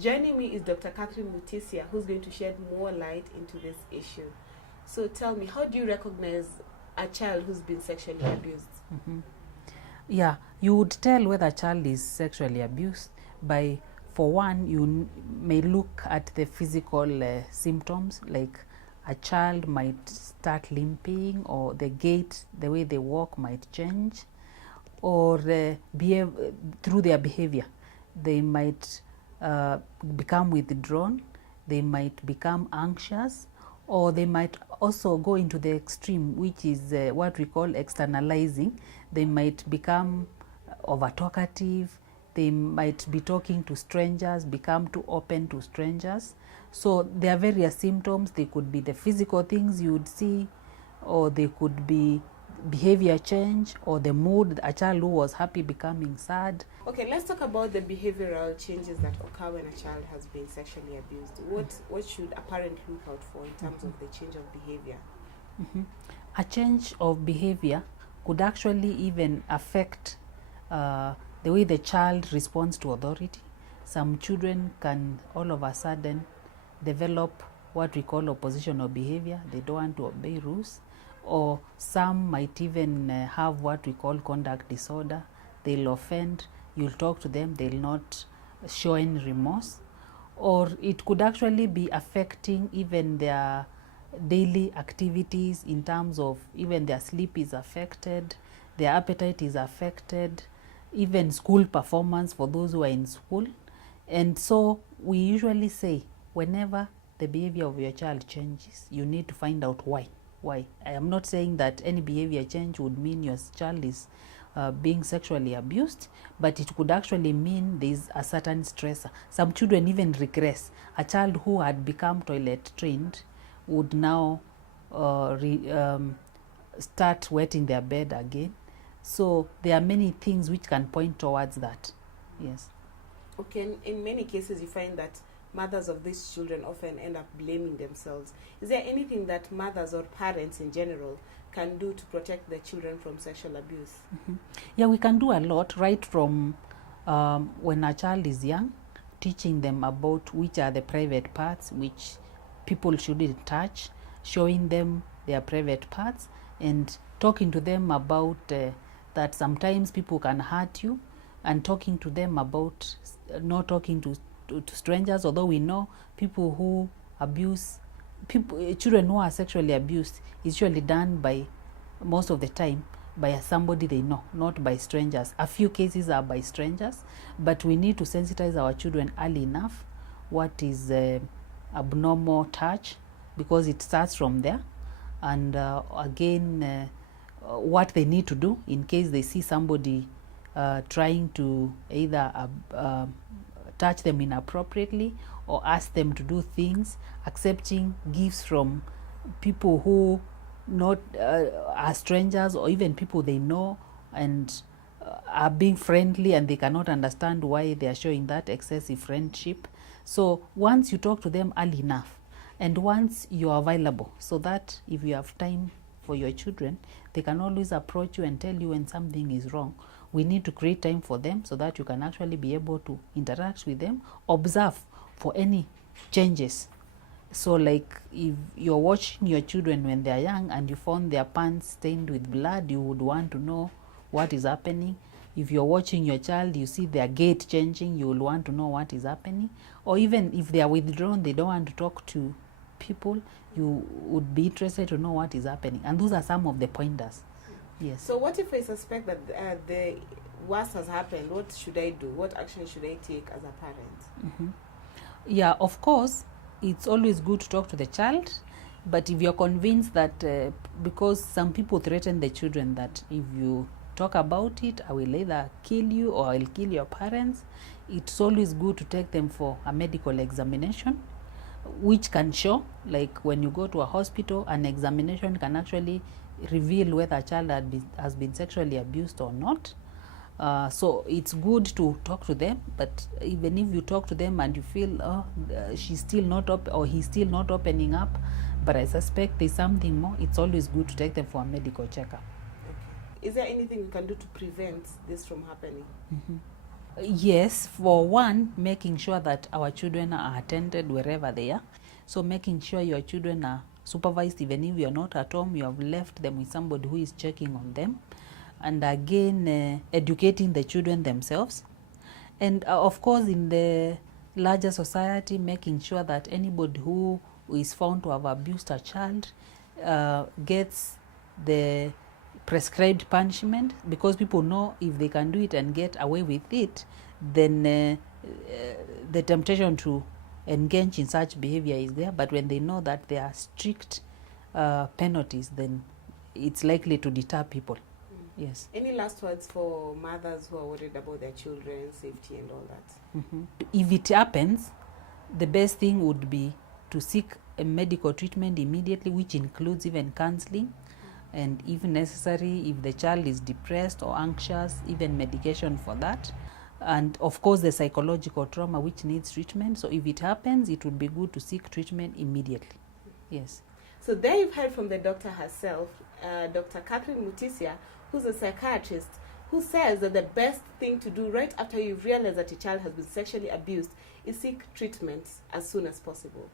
Joining me is Dr. Catherine Mutisya, who's going to shed more light into this issue. So tell me, how do you recognize a child who's been sexually abused? Yeah, you would tell whether a child is sexually abused by, for one, you may look at the physical symptoms, like a child might start limping, or the gait, the way they walk might change, or through their behavior. They might become withdrawn, they might become anxious, or they might also go into the extreme, which is what we call externalizing. They might become over-talkative, they might be talking to strangers, become too open to strangers. So there are various symptoms. They could be the physical things you would see, or they could be behavior change, or the mood, a child who was happy becoming sad. Okay, let's talk about the behavioral changes that occur when a child has been sexually abused. What should a parent look out for in terms of the change of behavior? A change of behavior could actually even affect the way the child responds to authority. Some children can all of a sudden develop what we call oppositional behavior. They don't want to obey rules. Or some might even have what we call conduct disorder. They'll offend, you'll talk to them, they'll not show any remorse. Or it could actually be affecting even their daily activities, in terms of even their sleep is affected, their appetite is affected, even school performance for those who are in school. And so we usually say, whenever the behavior of your child changes, you need to find out why. Why? I am not saying that any behavior change would mean your child is being sexually abused, but it could actually mean there's a certain stressor. Some children even regress. A child who had become toilet trained would now start wetting their bed again. So there are many things which can point towards that. Yes. Okay, in many cases you find that mothers of these children often end up blaming themselves. Is there anything that mothers or parents in general can do to protect their children from sexual abuse? Yeah, we can do a lot, right from when a child is young, teaching them about which are the private parts which people shouldn't touch, showing them their private parts, and talking to them about that sometimes people can hurt you, and talking to them about not talking to strangers, although we know people who abuse children who are sexually abused is usually done by, most of the time, by somebody they know, not by strangers. A few cases are by strangers, but we need to sensitize our children early enough what is abnormal touch, because it starts from there. And again, what they need to do in case they see somebody trying to either touch them inappropriately or ask them to do things, accepting gifts from people who not are strangers, or even people they know and are being friendly, and they cannot understand why they are showing that excessive friendship. So once you talk to them early enough, and once you are available, so that if you have time for your children, they can always approach you and tell you when something is wrong. We need to create time for them so that you can actually be able to interact with them, observe for any changes. So like if you're watching your children when they're young and you found their pants stained with blood, you would want to know what is happening. If you're watching your child, you see their gait changing, you will want to know what is happening. Or even if they are withdrawn, they don't want to talk to people, you would be interested to know what is happening. And those are some of the pointers. Yes. So what if I suspect that the worst has happened? What should I do? What action should I take as a parent? Yeah, of course, it's always good to talk to the child. But if you're convinced that, because some people threaten the children that if you talk about it, I will either kill you or I'll kill your parents, it's always good to take them for a medical examination, which can show, like when you go to a hospital, an examination can actually reveal whether a child has been sexually abused or not. So it's good to talk to them, but even if you talk to them and you feel she's still not or he's still not opening up, but I suspect there's something more, it's always good to take them for a medical checkup. Okay. Is there anything we can do to prevent this from happening? Yes, for one, making sure that our children are attended wherever they are. So making sure your children are supervised, even if you're not at home, you have left them with somebody who is checking on them. And again, educating the children themselves. And of course, in the larger society, making sure that anybody who is found to have abused a child gets the prescribed punishment, because people know if they can do it and get away with it, then the temptation to engage in such behavior is there. But when they know that there are strict penalties, then it's likely to deter people. Yes. Any last words for mothers who are worried about their children's safety and all that? If it happens, the best thing would be to seek a medical treatment immediately, which includes even counseling, and if necessary, if the child is depressed or anxious, even medication for that. And of course, the psychological trauma, which needs treatment. So if it happens, it would be good to seek treatment immediately. Yes. So there you've heard from the doctor herself, Dr. Catherine Mutisya, who's a psychiatrist, who says that the best thing to do right after you realize that a child has been sexually abused is seek treatment as soon as possible.